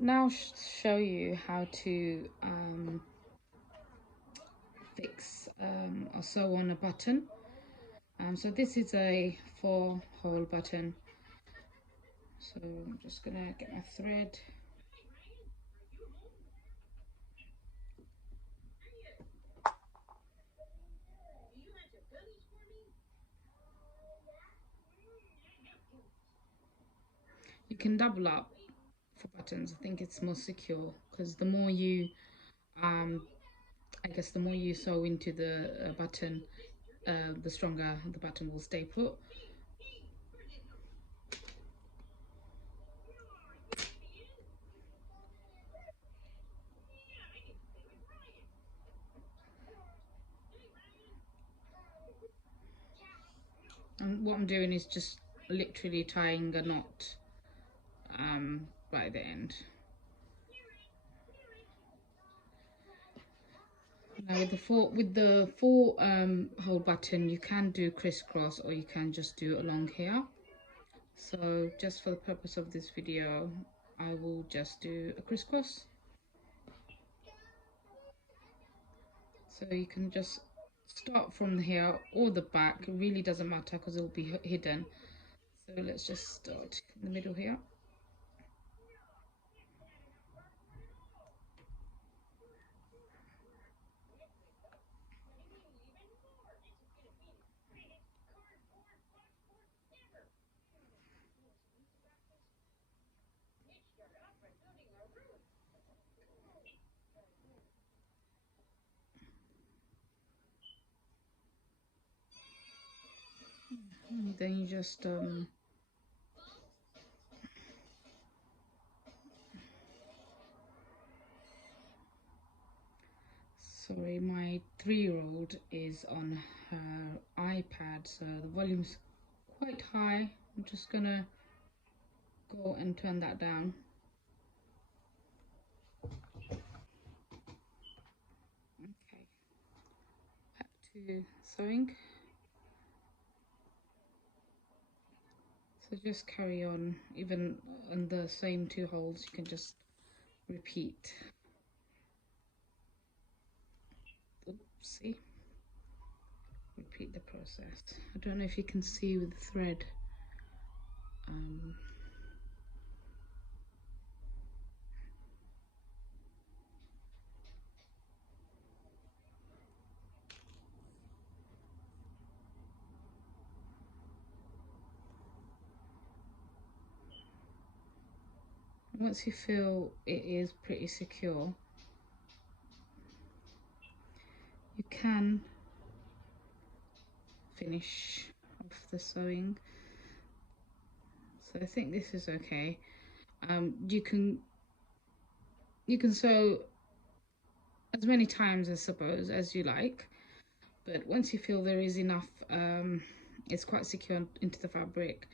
now show you how to fix or sew on a button. So this is a 4-hole button. So I'm just gonna get my thread. You can double up for buttons. I think it's more secure because the more you I guess the more you sew into the button, the stronger the button will stay put. And what I'm doing is just literally tying a knot by the end. Now with the four hole button, you can do crisscross or you can just do it along here. So just for the purpose of this video, I will just do a crisscross. So you can just start from here or the back. It really doesn't matter because it will be hidden. So let's just start in the middle here. And then you just sorry, my 3-year-old is on her iPad, so the volume's quite high. I'm just gonna go and turn that down. Okay, back to sewing. So just carry on, even on the same 2 holes, you can just repeat. Oopsie. Repeat the process. I don't know if you can see with the thread. Once you feel it is pretty secure, you can finish off the sewing. So I think this is okay. You can sew as many times, I suppose, as you like, but once you feel there is enough, it's quite secure into the fabric,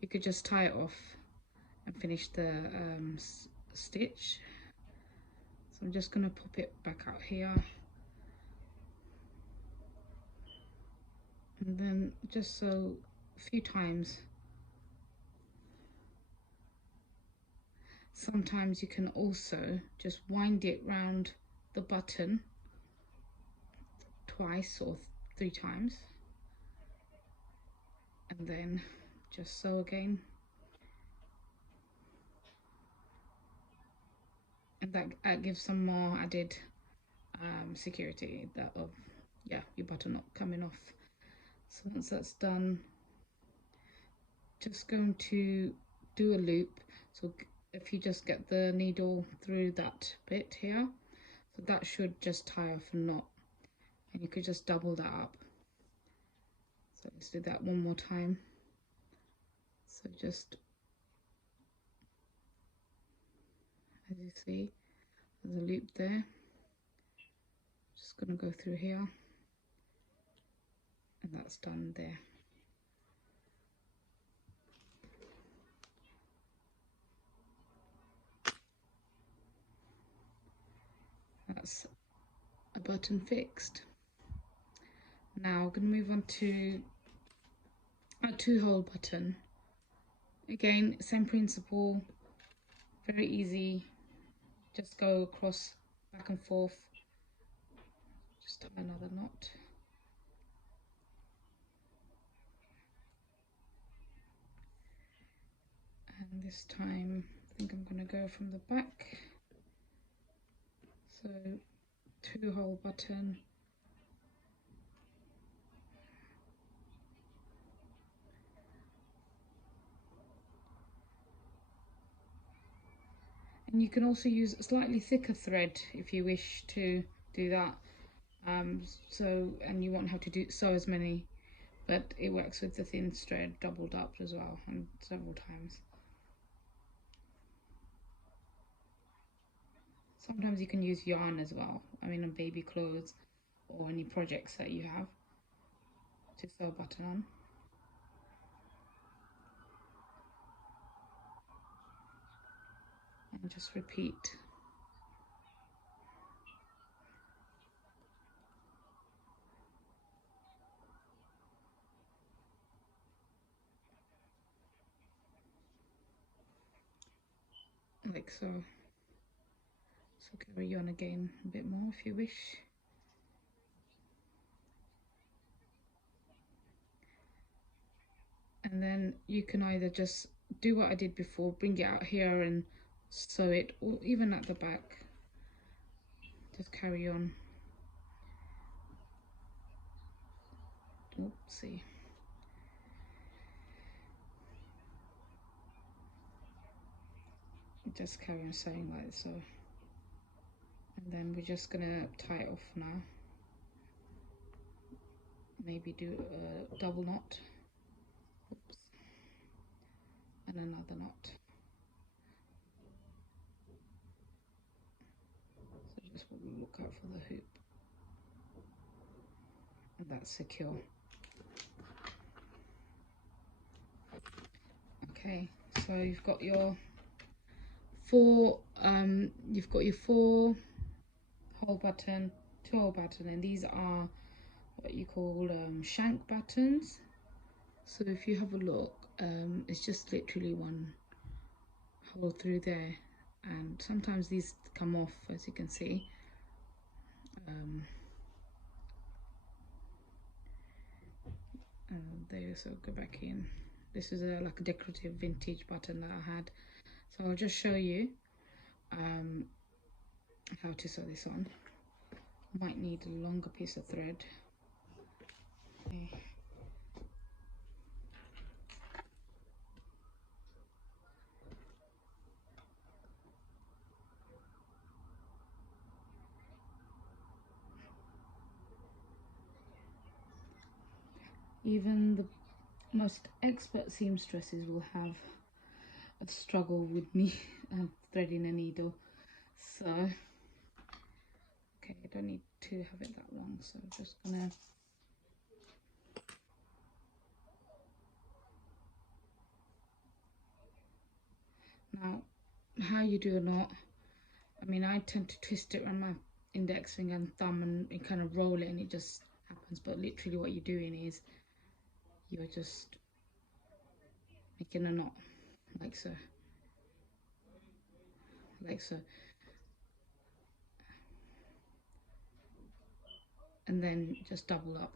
you could just tie it off and finish the stitch. So I'm just going to pop it back out here, and then just sew a few times. Sometimes you can also just wind it round the button twice or 3 times, and then just sew again. And that gives some more added security that of your button not coming off. So once that's done, just going to do a loop. So if you just get the needle through that bit here, so that should just tie off a knot, and you could just double that up. So let's do that one more time. So just, as you see, there's a loop there. Just going to go through here, and that's done there. That's a button fixed. Now I'm going to move on to a 2-hole button. Again, same principle, very easy just go across, back and forth, just tie another knot. And this time I think I'm going to go from the back, so 2-hole button, and you can also use a slightly thicker thread if you wish to do that. And you won't have to do sew as many, but it works with the thin thread doubled up as well, and several times. Sometimes you can use yarn as well, I mean on baby clothes or any projects that you have to sew a button on. And just repeat. Like so. So carry on again a bit more if you wish. And then you can either just do what I did before, bring it out here and sew it, or even at the back, just carry on. Oopsie. Just carry on sewing like so. And then we're just gonna tie it off now. Maybe do a double knot. Oops. And another knot. So just look out for the hoop. And that's secure. Okay, so you've got your four 4-hole button, 2-hole button, and these are what you call shank buttons. So if you have a look, it's just literally one hole through there, and sometimes these come off, as you can see. They also go back in. This is like a decorative vintage button that I had, so I'll just show you how to sew this on. Might need a longer piece of thread. Okay. Even the most expert seamstresses will have a struggle with me threading a needle. So, okay, I don't need to have it that long, so I'm just gonna now how you do a knot. I mean, I tend to twist it around my index finger and thumb and kind of roll it, and it just happens. But literally what you're doing is you're just making a knot like so, like so, and then just double up.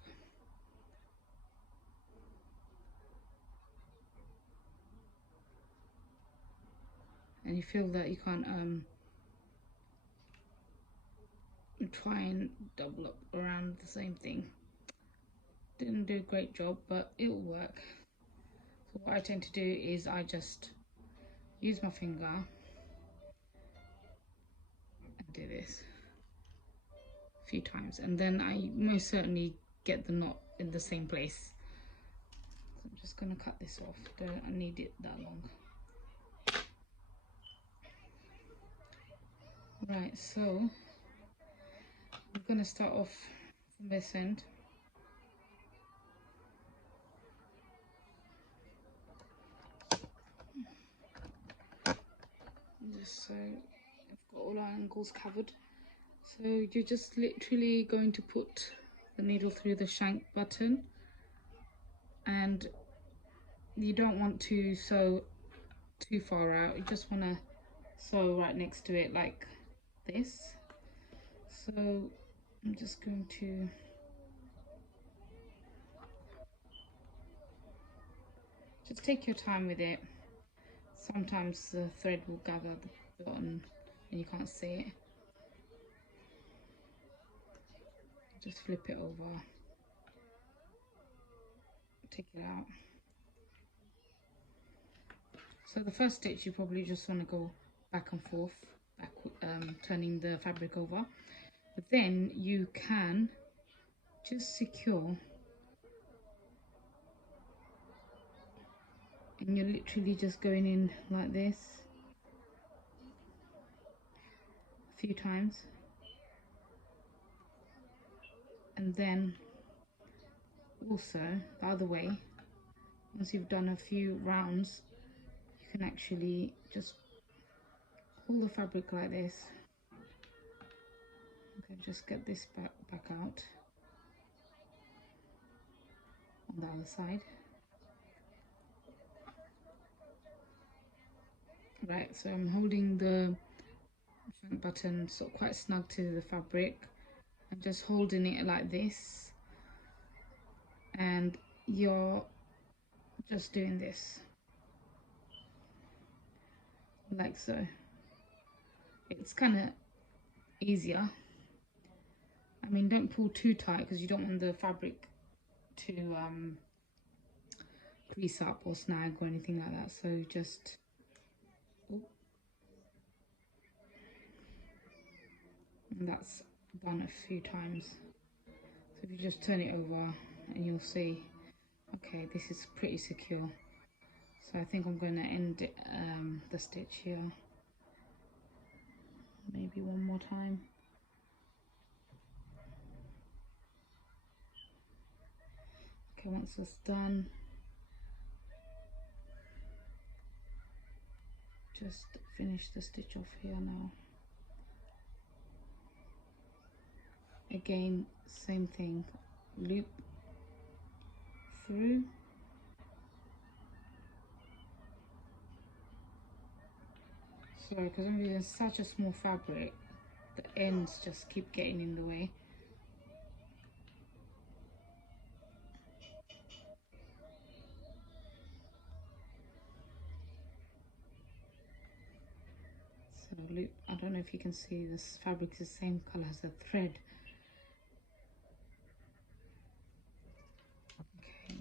And you feel that you can't try and double up around the same thing. Didn't do a great job, but it'll work. So what I tend to do is I just use my finger and do this a few times, and then I most certainly get the knot in the same place. So I'm just going to cut this off. Don't need it that long. Right, so I'm going to start off from this end. Just so I've got all our angles covered. So you're just literally going to put the needle through the shank button, and you don't want to sew too far out. You just want to sew right next to it, like this. So I'm just going to just take your time with it. Sometimes the thread will gather the bottom and you can't see it. Just flip it over, take it out. So the first stitch, you probably just want to go back and forth, turning the fabric over. But then you can just secure, and you're literally just going in like this a few times, and then also the other way. Once you've done a few rounds, you can actually just pull the fabric like this. Okay, just get this back out on the other side. Right, so I'm holding the shank button sort of quite snug to the fabric and just holding it like this, and you're just doing this like so. It's kind of easier. I mean, don't pull too tight because you don't want the fabric to crease up or snag or anything like that. So just and that's done a few times. So if you just turn it over and you'll see, okay, this is pretty secure. So I think I'm going to end it, the stitch here, maybe one more time. Okay, once it's done, just finish the stitch off here now. Again, same thing, loop through, sorry, because I'm using such a small fabric, the ends just keep getting in the way. So loop, I don't know if you can see, this fabric is the same color as the thread. Okay.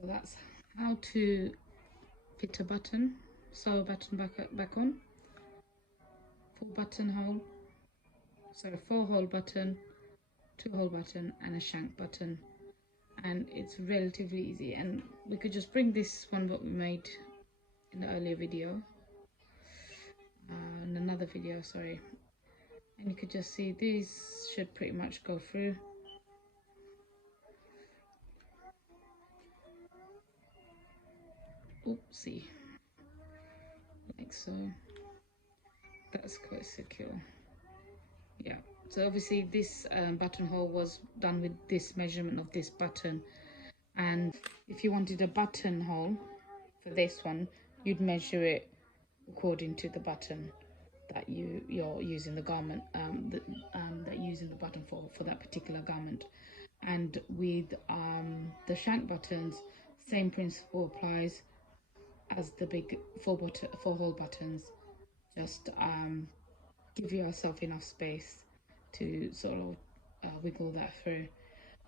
So that's how to fit a button, sew a button back on. 4 hole button, 2 hole button and a shank button, and it's relatively easy. And we could just bring this one what we made in the earlier video, in another video, sorry, and you could just see this should pretty much go through. Oopsie, like so. That's quite secure. Yeah, so obviously this buttonhole was done with this measurement of this button, and if you wanted a buttonhole for this one, you'd measure it according to the button that you're using the garment, that you're using the button for that particular garment. And with the shank buttons, same principle applies as the big 4-hole buttons. Just give yourself enough space to sort of wiggle that through.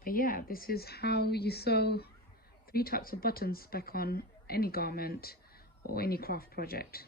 But yeah, this is how you sew 3 types of buttons back on any garment or any craft project.